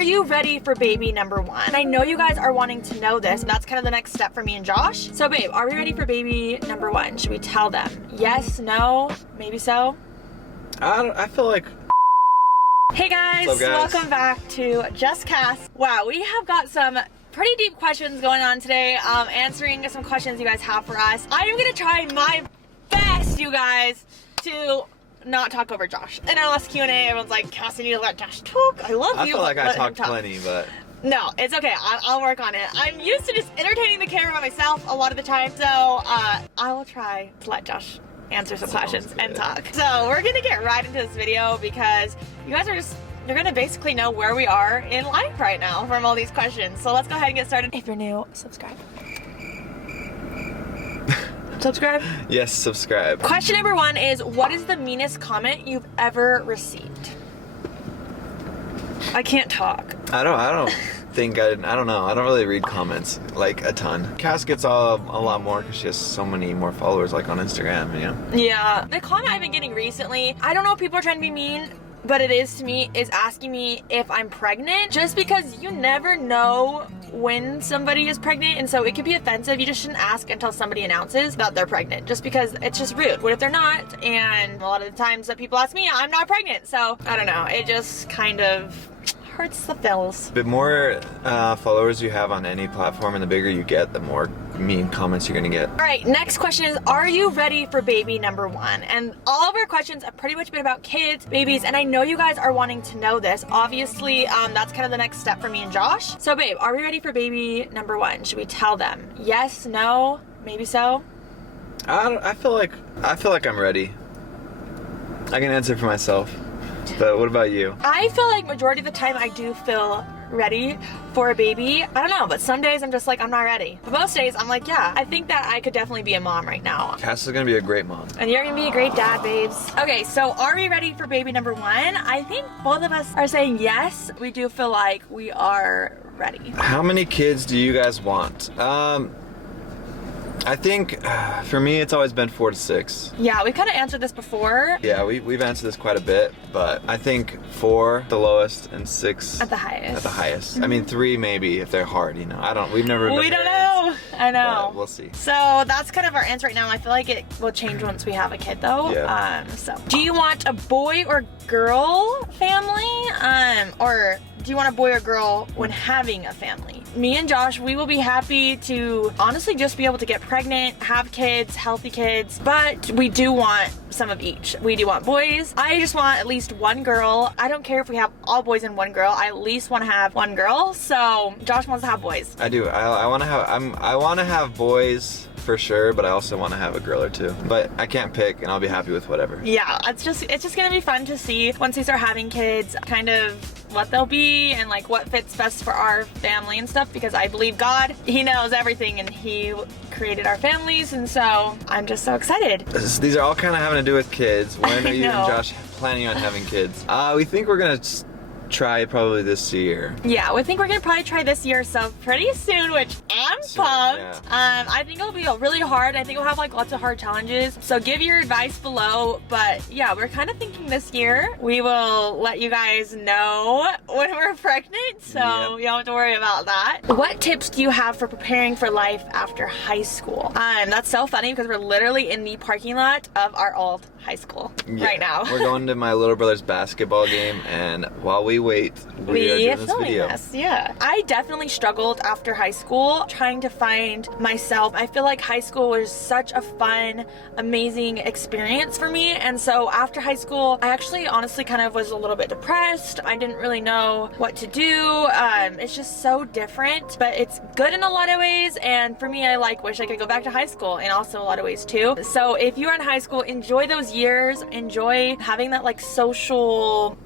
Are you ready for baby number one? And I know you guys are wanting to know this, and that's kind of the next step for me and Josh. So babe, are we ready for baby number one? Should we tell them? Yes, no, maybe so? I feel like... Hey guys, What's up, guys? Welcome back to JUSTKASS. Wow, we have got some pretty deep questions going on today, answering some questions you guys have for us. I am gonna try my best, you guys, to not talk over Josh. In our last Q&A, everyone's like, Cass, you need to let Josh talk. I love you. I feel like I talk talked plenty, but... No, it's okay. I'll work on it. I'm used to just entertaining the camera by myself a lot of the time, so I will try to let Josh answer some questions and talk. So we're gonna get right into this video because you guys are you're gonna basically know where we are in life right now from all these questions. So let's go ahead and get started. If you're new, subscribe. Subscribe? Yes, subscribe. Question number one is, what is the meanest comment you've ever received? I can't talk. I don't think I don't know. I don't really read comments like a ton. Cass gets a lot more because she has so many more followers like on Instagram, you know? Yeah. The comment I've been getting recently, I don't know if people are trying to be mean, but it is to me, is asking me if I'm pregnant, just because you never know when somebody is pregnant, and so it could be offensive. You just shouldn't ask until somebody announces that they're pregnant, just because it's just rude. What if they're not? And a lot of the times that people ask me, I'm not pregnant. So I don't know, it just kind of hurts the feels. The more followers you have on any platform and the bigger you get, the more mean comments you're gonna get. All right, next question is, are you ready for baby number one? And all of our questions have pretty much been about kids, babies, and I know you guys are wanting to know this. Obviously, that's kind of the next step for me and Josh. So babe, are we ready for baby number one? Should we tell them? Yes, no, maybe so? I feel like I'm ready. I can answer for myself. But what about you? I feel like majority of the time I do feel ready for a baby. I don't know, but some days I'm just like, I'm not ready. But most days I'm like, yeah, I think that I could definitely be a mom right now. Cass is gonna be a great mom. And you're gonna be a great dad, babes. Okay, so are we ready for baby number one? I think both of us are saying yes. We do feel like we are ready. How many kids do you guys want? I think for me it's always been 4 to 6. Yeah, we kind of answered this before. Yeah, we've answered this quite a bit, but I think 4 the lowest and 6 at the highest. At the highest. I mean 3 maybe if they're hard, you know. We've never been We don't know. I know. But we'll see. So that's kind of our answer right now. I feel like it will change once we have a kid though. Yeah. So do you want a boy or girl family? Or do you want a boy or girl when having a family? Me and Josh, we will be happy to honestly just be able to get pregnant, have kids, healthy kids, but we do want some of each. We do want boys. I just want at least one girl. I don't care if we have all boys and one girl. I at least want to have one girl. So Josh wants to have boys. I do. I want to have boys for sure, but I also want to have a girl or two. But I can't pick, and I'll be happy with whatever. Yeah, it's just gonna be fun to see once we start having kids, kind of what they'll be and like what fits best for our family and stuff, because I believe God, He knows everything and He created our families, and so I'm just so excited. These are all kind of having to do with kids. When are you and know. Josh planning on having kids? We think we're gonna try probably this year. Yeah, we think we're gonna probably try this year, so pretty soon, which I'm pumped. Yeah. I think it'll be really hard. I think we'll have like lots of hard challenges, so give your advice below. But yeah, we're kind of thinking this year. We will let you guys know when we're pregnant, so you don't have to worry about that. What tips do you have for preparing for life after high school? That's so funny because we're literally in the parking lot of our old high school right now. We're going to my little brother's basketball game, and while we wait, we are doing this video. Yeah. I definitely struggled after high school trying to find myself. I feel like high school was such a fun, amazing experience for me, and so after high school, I actually honestly kind of was a little bit depressed. I didn't really know what to do. It's just so different, but it's good in a lot of ways, and for me, I wish I could go back to high school in also a lot of ways too. So if you're in high school, enjoy those years, enjoy having that social,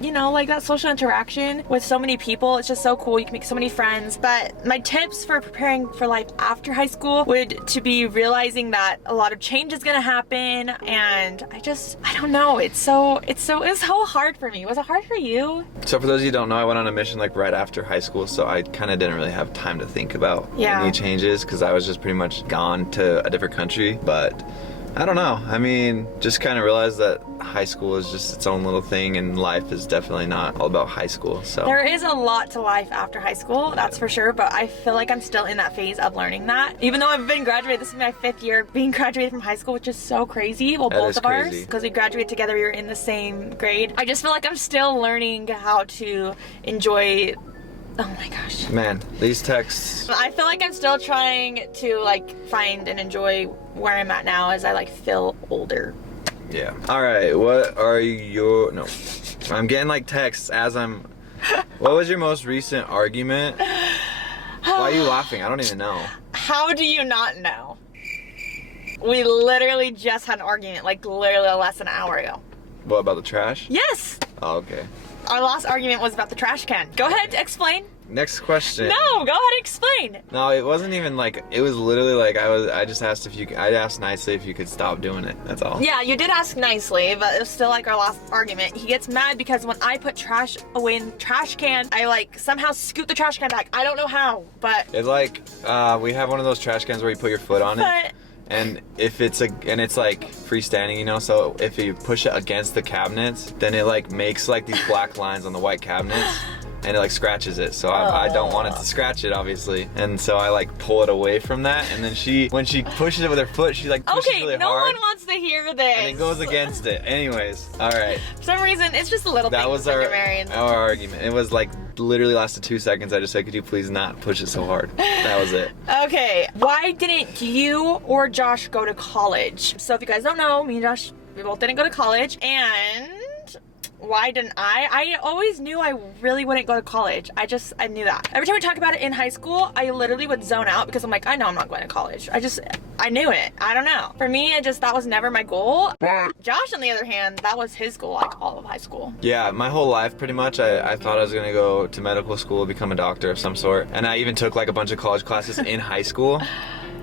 that social interaction with so many people. It's just so cool. You can make so many friends. But my tips for preparing for life after high school would to be realizing that a lot of change is gonna happen, and I don't know. It's so hard for me. Was it hard for you? So for those of you who don't know, I went on a mission right after high school, so I kind of didn't really have time to think about any changes because I was just pretty much gone to a different country. But I don't know. I mean, just kind of realized that high school is just its own little thing, and life is definitely not all about high school. So There is a lot to life after high school, that's for sure, but I feel like I'm still in that phase of learning that. Even though I've been graduated, this is my 5th year being graduated from high school, which is so crazy. Well, That both is of ours, crazy. because we graduated together, we were in the same grade. I just feel like I'm still learning how to enjoy. Oh my gosh. man, these texts. I feel like I'm still trying to like find and enjoy where I'm at now as I like feel older. Yeah. All right. What are your? No, I'm getting like texts as I'm. What was your most recent argument? Why are you laughing? I don't even know. How do you not know? We literally just had an argument, like literally less than an hour ago. What about the trash? Yes! Oh, okay. Our last argument was about the trash can. Go ahead, explain. Next question. No, go ahead, explain. No, it wasn't even like. It was literally like I just asked if you. I asked nicely if you could stop doing it. That's all. Yeah, you did ask nicely, but it was still like our last argument. He gets mad because when I put trash away in the trash can, I like somehow scoot the trash can back. I don't know how, but. It's like we have one of those trash cans where you put your foot on it. But And if it's it's like freestanding, you know, so if you push it against the cabinets, then it like makes like these black lines on the white cabinets, and it like scratches it. So I don't want it to scratch it, obviously. And so I like pull it away from that, and then when she pushes it with her foot, she like pushes okay, really no hard, one wants to hear this. and it goes against it. Anyways, all right. For some reason, it's just a little That thing was when our you're married. argument. It was like literally lasted 2 seconds. I just said, could you please not push it so hard? That was it. Okay, why didn't you or Josh go to college? So if you guys don't know, me and Josh, we both didn't go to college, and why didn't I? I always knew I really wouldn't go to college. I knew that. Every time we talk about it in high school, I literally would zone out because I'm like, I know I'm not going to college. I knew it. I don't know. For me, that was never my goal. Josh, on the other hand, that was his goal like all of high school. Yeah, my whole life pretty much, I thought I was gonna go to medical school, become a doctor of some sort. And I even took like a bunch of college classes in high school.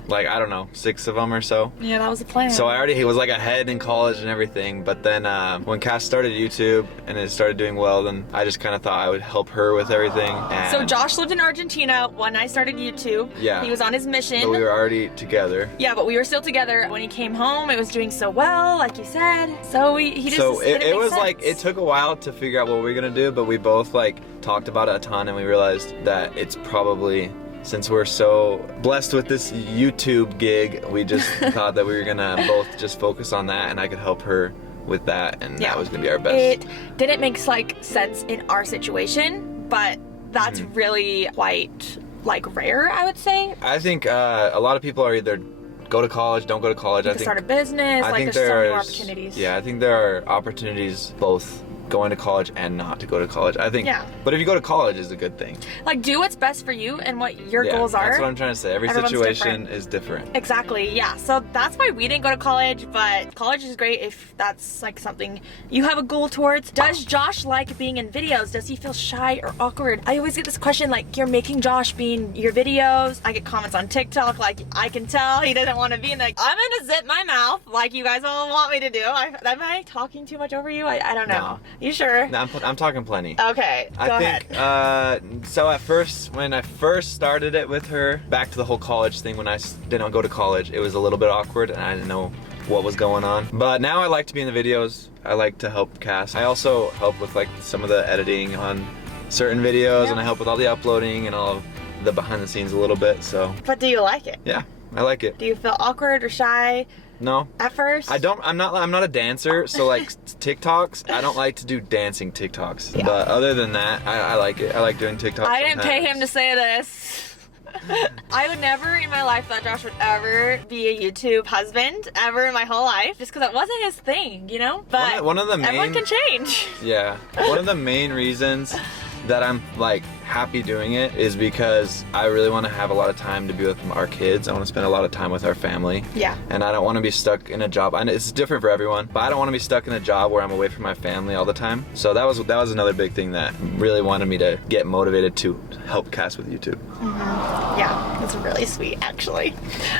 Like, I don't know, 6 of them or so. Yeah, that was the plan. So he was like ahead in college and everything. But then when Cass started YouTube and it started doing well, then I just kind of thought I would help her with everything. And So Josh lived in Argentina when I started YouTube. Yeah. He was on his mission. but we were already together. Yeah, but we were still together. When he came home, it was doing so well, like you said. So he just So didn't it make was sense. like, it took a while to figure out what we were gonna do, but we both like talked about it a ton, and we realized that it's probably, since we're so blessed with this YouTube gig, we just thought that we were gonna both just focus on that, and I could help her with that, and that was gonna be our best. It didn't make like sense in our situation, but that's really quite like rare, I would say. I think a lot of people are either go to college, don't go to college. You can start a business, I like think there's so many opportunities. Yeah, I think there are opportunities both going to college and not to go to college. I think, Yeah. but if you go to college is a good thing. Like do what's best for you and what your Yeah, goals are. that's what I'm trying to say. Every Everyone's situation different. is different. Exactly, yeah. So that's why we didn't go to college, but college is great if that's like something you have a goal towards. Does Josh like being in videos? Does he feel shy or awkward? I always get this question like, you're making Josh be in your videos. I get comments on TikTok like, I can tell he doesn't want to be in like, I'm gonna zip my mouth like you guys all want me to do. Am I talking too much over you? I don't know. No. You sure? No, I'm talking plenty. Okay, go ahead. I think, so at first, when I first started it with her, back to the whole college thing, when I didn't go to college, it was a little bit awkward and I didn't know what was going on. But now I like to be in the videos. I like to help Cass. I also help with like some of the editing on certain videos, Yeah. and I help with all the uploading and all of the behind the scenes a little bit, so But do you like it? yeah, I like it. Do you feel awkward or shy No. at first? I'm not a dancer, so like TikToks, I don't like to do dancing TikToks. Yeah. But other than that, I like it. I like doing TikToks. I didn't pay him to sometimes. say this. I would never in my life thought Josh would ever be a YouTube husband, ever in my whole life, just because it wasn't his thing, you know? But One of the everyone main can change. Yeah. One of the main reasons that I'm like happy doing it is because I really want to have a lot of time to be with our kids. I want to spend a lot of time with our family. Yeah. And I don't want to be stuck in a job. I know it's different for everyone, but I don't want to be stuck in a job where I'm away from my family all the time. So that was another big thing that really wanted me to get motivated to help Cass with YouTube. Yeah, it's really sweet, actually.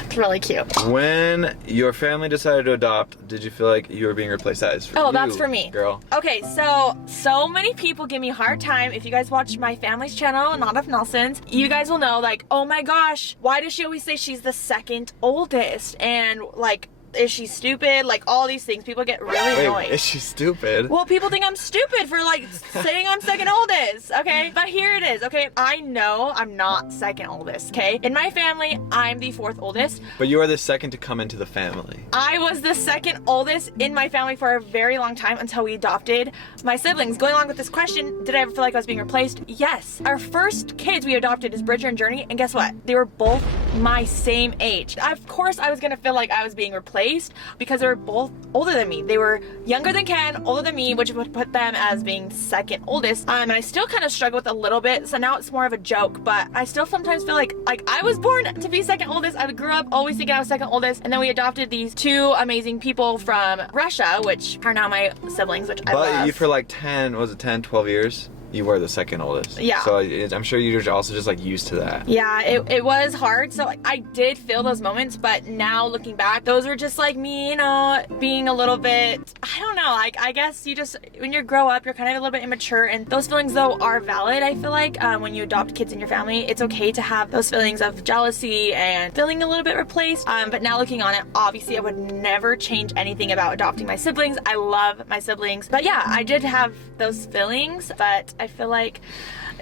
It's really cute. When your family decided to adopt, did you feel like you were being replaced? That is for Oh, you, that's for me. girl. Okay, so many people give me a hard time. If you guys watch my family's channel, notenoughnelsons, you guys will know, like, oh my gosh, why does she always say she's the second oldest? And like, Is she stupid? Like all these things. People get really annoyed. Is she stupid? Well, people think I'm stupid for like saying I'm second oldest, okay? But here it is, okay? I know I'm not second oldest, okay? In my family, I'm the fourth oldest. But you are the second to come into the family. I was the second oldest in my family for a very long time until we adopted my siblings. Going along with this question, did I ever feel like I was being replaced? Yes. Our first kids we adopted is Bridger and Journey, and guess what? They were both my same age. Of course, I was gonna feel like I was being replaced because they were both older than me. They were younger than Ken, older than me, which would put them as being second oldest. And I still kind of struggle with it a little bit, so now it's more of a joke, but I still sometimes feel like I was born to be second oldest. I grew up always thinking I was second oldest, and then we adopted these two amazing people from Russia, which are now my siblings, which I love. But you for like 10, was it 10, 12 years? You were the second oldest. Yeah. So I'm sure you're also just like used to that. Yeah, it was hard. So I did feel those moments, but now looking back, those were just like me, you know, being a little bit, I don't know, like I guess you just, when you grow up, you're kind of a little bit immature, and those feelings though are valid. I feel like when you adopt kids in your family, it's okay to have those feelings of jealousy and feeling a little bit replaced. But now looking on it, obviously I would never change anything about adopting my siblings. I love my siblings. But yeah, I did have those feelings, but I feel like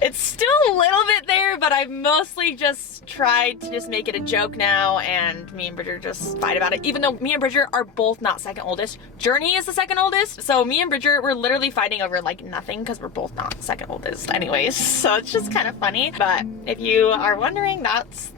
it's still a little bit there, but I've mostly just tried to just make it a joke now, and me and Bridger just fight about it. Even though me and Bridger are both not second oldest. Journey is the second oldest, so me and Bridger, we're literally fighting over like nothing because we're both not second oldest anyways. So it's just kind of funny. But if you are wondering, that's